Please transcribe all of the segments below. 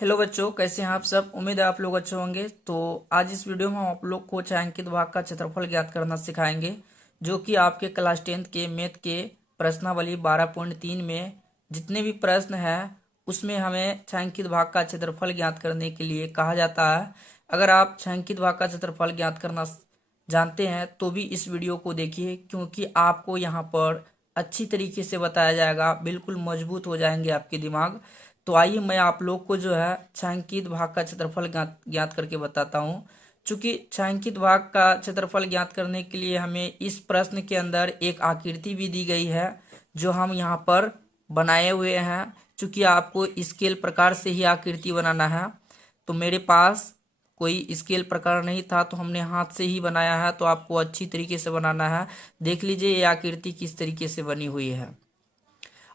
Hello बच्चों, कैसे हैं आप सब। उम्मीद है आप लोग अच्छे होंगे। तो आज इस वीडियो में हम आप लोग को छायांकित भाग का क्षेत्रफल ज्ञात करना सिखाएंगे, जो कि आपके क्लास 10th के मैथ के प्रश्नावली 12.3 में जितने भी प्रश्न हैं उसमें हमें छायांकित भाग का क्षेत्रफल ज्ञात करने के लिए कहा जाता है। अगर आप छायांकित भाग का क्षेत्रफल ज्ञात करना जानते हैं तो भी इस वीडियो को देखिए, क्योंकि आपको यहाँ पर अच्छी तरीके से बताया जाएगा, बिल्कुल मजबूत हो जाएंगे आपके दिमाग। तो आइए मैं आप लोग को जो है छायांकित भाग का क्षेत्रफल ज्ञात करके बताता हूँ। चूंकि छायांकित भाग का क्षेत्रफल ज्ञात करने के लिए हमें इस प्रश्न के अंदर एक आकृति भी दी गई है, जो हम यहाँ पर बनाए हुए हैं। चूंकि आपको स्केल प्रकार से ही आकृति बनाना है, तो मेरे पास कोई स्केल प्रकार नहीं था तो हमने हाथ से ही बनाया है। तो आपको अच्छी तरीके से बनाना है। देख लीजिए ये आकृति किस तरीके से बनी हुई है।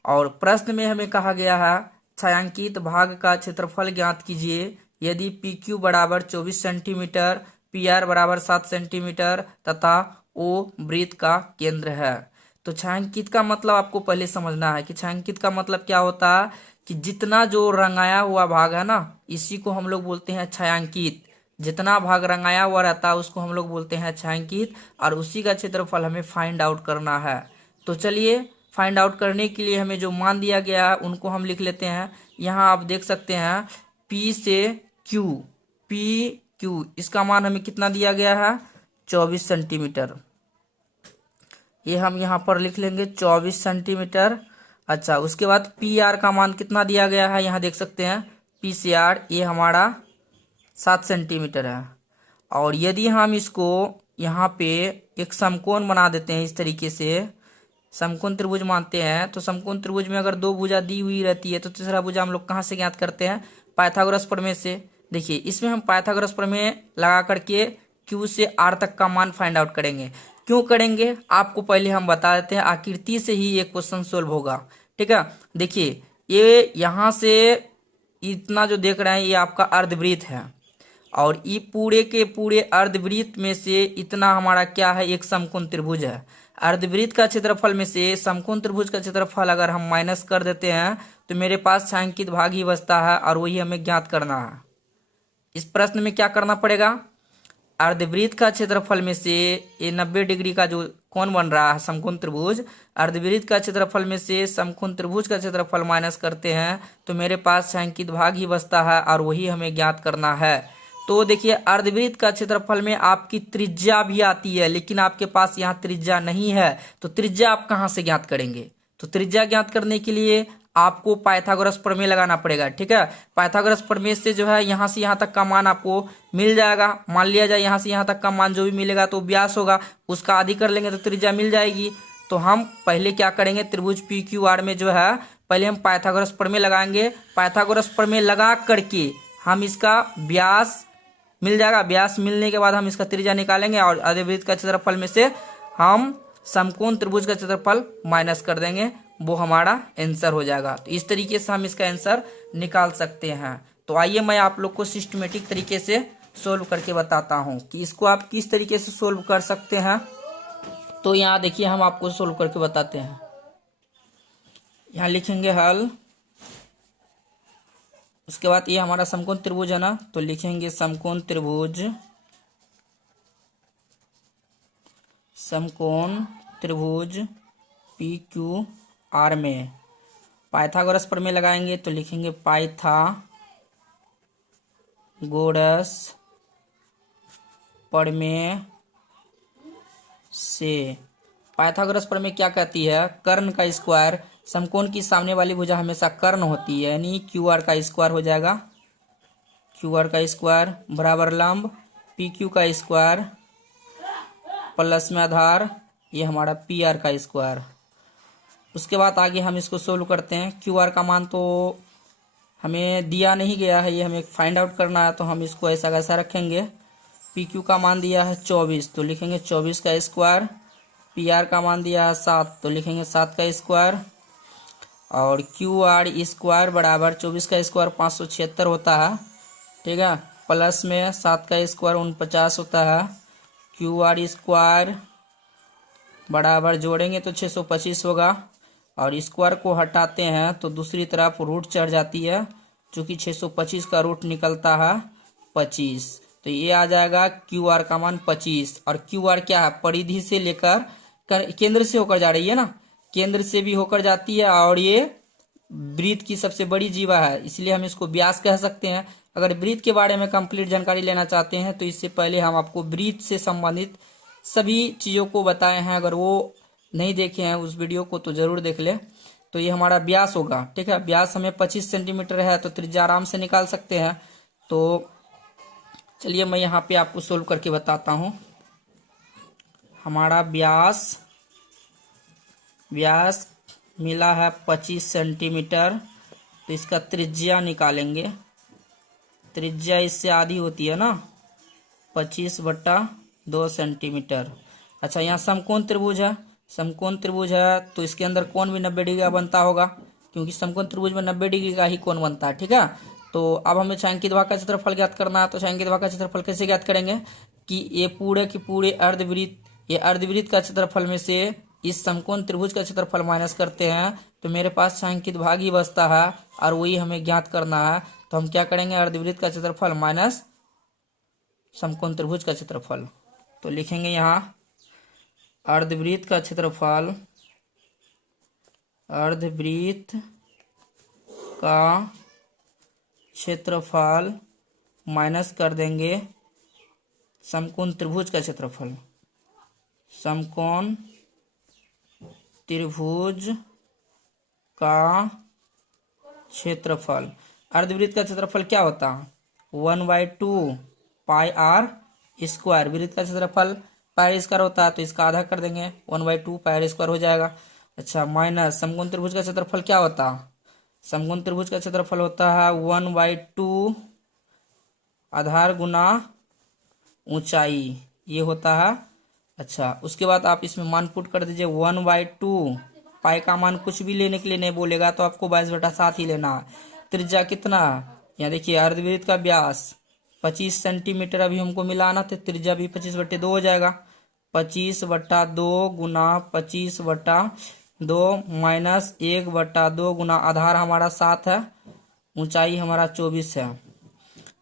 और प्रश्न में हमें कहा गया है छायांकित भाग का क्षेत्रफल ज्ञात कीजिए यदि पी क्यू बराबर 24 सेंटीमीटर, पी आर बराबर 7 सेंटीमीटर तथा ओ वृत्त का केंद्र है। तो छायांकित का मतलब आपको पहले समझना है कि छायांकित का मतलब क्या होता है कि जितना जो रंगाया हुआ भाग है ना, इसी को हम लोग बोलते हैं छायांकित। जितना भाग रंगाया हुआ रहता है उसको हम लोग बोलते हैं छायांकित, और उसी का क्षेत्रफल हमें फाइंड आउट करना है। तो चलिए फाइंड आउट करने के लिए हमें जो मान दिया गया है उनको हम लिख लेते हैं। यहाँ आप देख सकते हैं P से Q, PQ इसका मान हमें कितना दिया गया है 24 सेंटीमीटर। ये हम यहाँ पर लिख लेंगे 24 सेंटीमीटर। अच्छा, उसके बाद PR का मान कितना दिया गया है, यहाँ देख सकते हैं P से R, ये हमारा 7 सेंटीमीटर है। और यदि हम इसको यहाँ पे एक समकोण बना देते हैं इस तरीके से, समकोण त्रिभुज मानते हैं, तो समकोण त्रिभुज में अगर दो भुजा दी हुई रहती है तो तीसरा भुजा हम लोग कहाँ से ज्ञात करते हैं, पाइथागोरस प्रमेय से। देखिए इसमें हम पाइथागोरस प्रमेय लगा करके Q से R तक का मान फाइंड आउट करेंगे। क्यों करेंगे आपको पहले हम बता देते हैं, आकृति से ही ये क्वेश्चन सोल्व होगा। ठीक है, देखिए ये यहाँ से इतना जो देख रहे हैं ये आपका अर्धवृत्त है, और ये पूरे के पूरे अर्धवृत्त में से इतना हमारा क्या है, एक समकोण त्रिभुज है। अर्धवृत्त का क्षेत्रफल में से समकोण त्रिभुज का क्षेत्रफल अगर हम माइनस कर देते हैं तो मेरे पास छायांकित भाग ही बचता है, और वही हमें ज्ञात करना है। इस प्रश्न में क्या करना पड़ेगा, अर्धवृत्त का क्षेत्रफल में से ये 90 डिग्री का जो कोण बन रहा है समकोण त्रिभुज, अर्धवृत्त का क्षेत्रफल में से समकोण त्रिभुज का क्षेत्रफल माइनस करते हैं तो मेरे पास छायांकित भाग ही बचता है, और वही हमें ज्ञात करना है। तो देखिए अर्धवृत्त का क्षेत्रफल में आपकी त्रिज्या भी आती है, लेकिन आपके पास यहाँ त्रिज्या नहीं है, तो त्रिज्या आप कहाँ से ज्ञात करेंगे। तो त्रिज्या ज्ञात करने के लिए आपको पाइथागोरस प्रमेय लगाना पड़ेगा। ठीक है, पाइथागोरस प्रमेय से जो है यहाँ से यहाँ तक का मान आपको मिल जाएगा। मान लिया जाए यहाँ से यहाँ तक का मान जो भी मिलेगा तो व्यास होगा, उसका आधी कर लेंगे तो त्रिज्या मिल जाएगी। तो हम पहले क्या करेंगे, त्रिभुज पी क्यू आर में जो है पहले हम पाइथागोरस प्रमेय लगाएंगे। पाइथागोरस प्रमेय लगा करके हम इसका व्यास मिल जाएगा। व्यास मिलने के बाद हम इसका त्रिज्या निकालेंगे, और अर्धवृत्त का क्षेत्रफल में से हम समकोण त्रिभुज का क्षेत्रफल माइनस कर देंगे, वो हमारा आंसर हो जाएगा। तो इस तरीके से हम इसका आंसर निकाल सकते हैं। तो आइए मैं आप लोग को सिस्टमेटिक तरीके से सोल्व करके बताता हूँ कि इसको आप किस तरीके से सोल्व कर सकते हैं। तो यहाँ देखिए हम आपको सोल्व करके बताते हैं। यहाँ लिखेंगे हल, उसके बाद ये हमारा समकोण त्रिभुज है ना, तो लिखेंगे समकोण त्रिभुज, समकोण त्रिभुज पी क्यू आर में पाइथागोरस प्रमेय लगाएंगे तो लिखेंगे पाइथागोरस प्रमेय से। पाइथागोरस प्रमेय क्या कहती है, कर्ण का स्क्वायर, समकोण की सामने वाली भुजा हमेशा कर्ण होती है, यानी क्यू आर का स्क्वायर हो जाएगा। क्यू आर का स्क्वायर बराबर लंब पी क्यू का स्क्वायर प्लस में आधार, ये हमारा पी आर का स्क्वायर। उसके बाद आगे हम इसको सोल्व करते हैं। क्यू आर का मान तो हमें दिया नहीं गया है, ये हमें फाइंड आउट करना है, तो हम इसको ऐसा कैसा रखेंगे। पी क्यू का मान दिया है 24 तो लिखेंगे 24 का स्क्वायर, पी आर का मान दिया है 7 तो लिखेंगे 7 का स्क्वायर, और क्यू आर स्क्वायर बराबर 24 का स्क्वायर 576 होता है। ठीक है, प्लस में 7 का स्क्वायर 49 होता है। क्यू आर स्क्वायर बराबर जोड़ेंगे तो 625 होगा, और स्क्वायर को हटाते हैं तो दूसरी तरफ रूट चढ़ जाती है, चूंकि 625 का रूट निकलता है 25, तो ये आ जाएगा क्यू आर का मान 25। और क्यू आर क्या है, परिधि से लेकर केंद्र से होकर जा रही है ना, केंद्र से भी होकर जाती है, और ये वृत्त की सबसे बड़ी जीवा है, इसलिए हम इसको व्यास कह सकते हैं। अगर वृत्त के बारे में कंप्लीट जानकारी लेना चाहते हैं तो इससे पहले हम आपको वृत्त से संबंधित सभी चीज़ों को बताए हैं, अगर वो नहीं देखे हैं उस वीडियो को तो जरूर देख ले। तो ये हमारा व्यास होगा, ठीक है। व्यास हमें 25 सेंटीमीटर है, तो त्रिज्या आराम से निकाल सकते हैं। तो चलिए मैं यहाँ पे आपको सोल्व करके बताता हूँ। हमारा व्यास मिला है 25 सेंटीमीटर, तो इसका त्रिज्या निकालेंगे। त्रिज्या इससे आधी होती है ना, 25/2 सेंटीमीटर। अच्छा, यहाँ समकोण त्रिभुज है, समकोण त्रिभुज है तो इसके अंदर कोण भी 90 डिग्री का बनता होगा, क्योंकि समकोण त्रिभुज में 90 डिग्री का ही कोण बनता है, ठीक है। तो अब हमें छायांकित भाग का क्षेत्रफल ज्ञात करना है। तो छायांकित भाग का क्षेत्रफल कैसे ज्ञात करेंगे कि ये पूरे के पूरे अर्धवृत्त, ये अर्धवृत्त का क्षेत्रफल में से इस समकोण त्रिभुज का क्षेत्रफल माइनस करते हैं, तो मेरे पास छायांकित भाग ही बचता है, और वही हमें ज्ञात करना है। तो हम क्या करेंगे, अर्धवृत्त का क्षेत्रफल माइनस समकोण त्रिभुज का क्षेत्रफल। तो लिखेंगे यहाँ अर्धवृत्त का क्षेत्रफल, अर्धवृत्त का क्षेत्रफल माइनस कर देंगे समकोण त्रिभुज का क्षेत्रफल। समकोण त्रिभुज का क्षेत्रफल, अर्धवृत्त का क्षेत्रफल क्या होता है, 1/2 पाई आर स्क्वायर। वृत्त का क्षेत्रफल पाई स्क्वायर होता है, तो इसका आधा कर देंगे, 1/2 पाई आर स्क्वायर हो जाएगा। अच्छा, माइनस समकोण त्रिभुज का क्षेत्रफल क्या होता है, समकोण त्रिभुज का क्षेत्रफल होता है 1/2 आधार गुना ऊंचाई, ये होता है। अच्छा, उसके बाद आप इसमें मान पुट कर दीजिए, 1/2 पाई का मान कुछ भी लेने के लिए नहीं बोलेगा, तो आपको 22/7 ही लेना है। त्रिज्या कितना, यहाँ देखिए अर्धवृत्त का व्यास 25 सेंटीमीटर अभी हमको मिला ना, तो त्रिज्या भी 25/2 हो जाएगा। 25/2 गुना 25/2 माइनस 1/2 गुना आधार हमारा 7 है, ऊंचाई हमारा 24 है।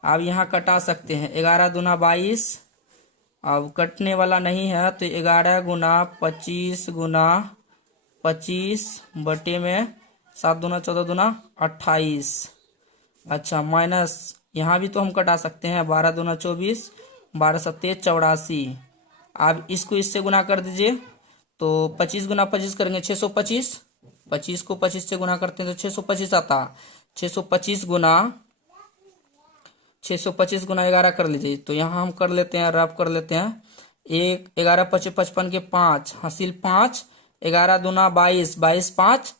अब यहाँ कटा सकते हैं, 11 दूना 22, अब कटने वाला नहीं है, तो 11 गुना 25 गुना 25 बटे में 7 दूना 14 दूना 28। अच्छा, माइनस यहाँ भी तो हम कटा सकते हैं, 12 दूना 24, 12 सत्ते 84। आप इसको इससे गुना कर दीजिए, तो 25 गुना 25 करेंगे 625, 25 को 25 से गुना करते हैं तो 625 आता। 625 गुना 11 कर लीजिए, तो यहाँ हम कर लेते हैं, रफ कर लेते हैं। 11 × 5 = 55 के 5 हासिल 5, 11 दूना 22, 22 5,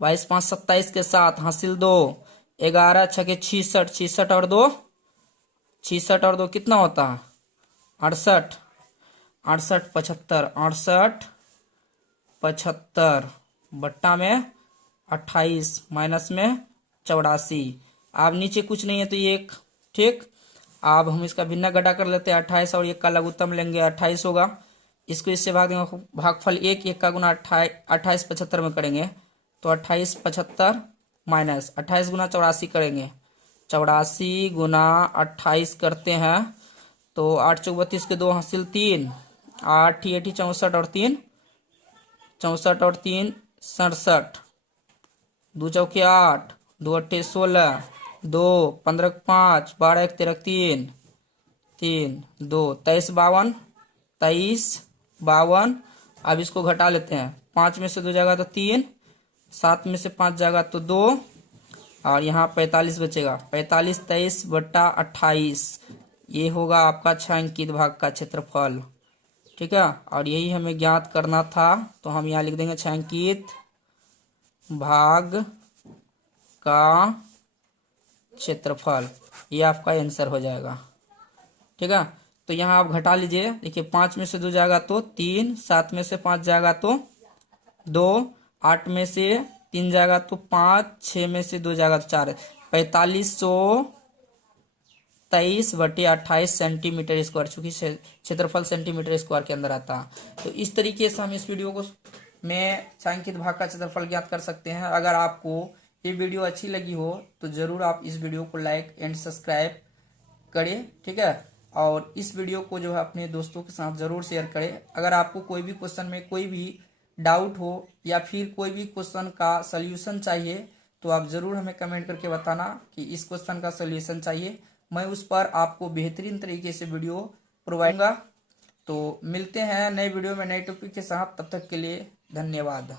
22 5 27 के 7 हासिल 2, 11 × 6 = 66, 66 और 2 66 और 2 कितना होता है 68, 68 75, 68 75 बट्टा में 28 माइनस में 84। अब नीचे कुछ नहीं है तो ये एक, ठीक। अब हम इसका भिन्ना घटा कर लेते हैं, 28 और 1 का लघुत्तम लेंगे, 28 होगा। इसको इससे भाग देंगे, भागफल 1 का गुना 28 75 में करेंगे, तो 28 75 माइनस 28 गुना 84 करेंगे, 84 गुना 28 करते हैं, तो 8 चौक 32 के 2 हासिल 3, 8 8 64 और 3 64 और 3 67, 2 चौके 8, 2 8 16, 2 15 5, 12 1 13 3 3 2 23 52, 23 52। अब इसको घटा लेते हैं, 5 में से 2 जाएगा तो 3, 7 में से 5 जाएगा तो 2, और यहाँ 45 बचेगा, 45 23/28। ये होगा आपका छायांकित भाग का क्षेत्रफल, ठीक है। और यही हमें ज्ञात करना था, तो हम यहाँ लिख देंगे छायांकित भाग का क्षेत्रफल, ये आपका आंसर हो जाएगा, ठीक है। तो यहाँ आप घटा लीजिए, देखिए 5 में से 2 जाएगा तो 3, 7 में से 5 जाएगा तो 2, 8 में से 3 जाएगा तो 5, 6 में से 2 जाएगा तो 4, 4523/28 सेंटीमीटर स्क्वायर, चूंकि क्षेत्रफल सेंटीमीटर स्क्वायर के अंदर आता है। तो इस तरीके से हम इस वीडियो को में छायांकित भाग का क्षेत्रफल ज्ञात कर सकते हैं। अगर आपको ये वीडियो अच्छी लगी हो तो ज़रूर आप इस वीडियो को लाइक एंड सब्सक्राइब करें, ठीक है। और इस वीडियो को जो है अपने दोस्तों के साथ ज़रूर शेयर करें। अगर आपको कोई भी क्वेश्चन में कोई भी डाउट हो या फिर कोई भी क्वेश्चन का सल्यूशन चाहिए तो आप ज़रूर हमें कमेंट करके बताना कि इस क्वेश्चन का सल्यूशन चाहिए। मैं उस पर आपको बेहतरीन तरीके से वीडियो प्रोवाइड करूंगा। तो मिलते हैं नए वीडियो में नए टॉपिक के साथ, तब तक के लिए धन्यवाद।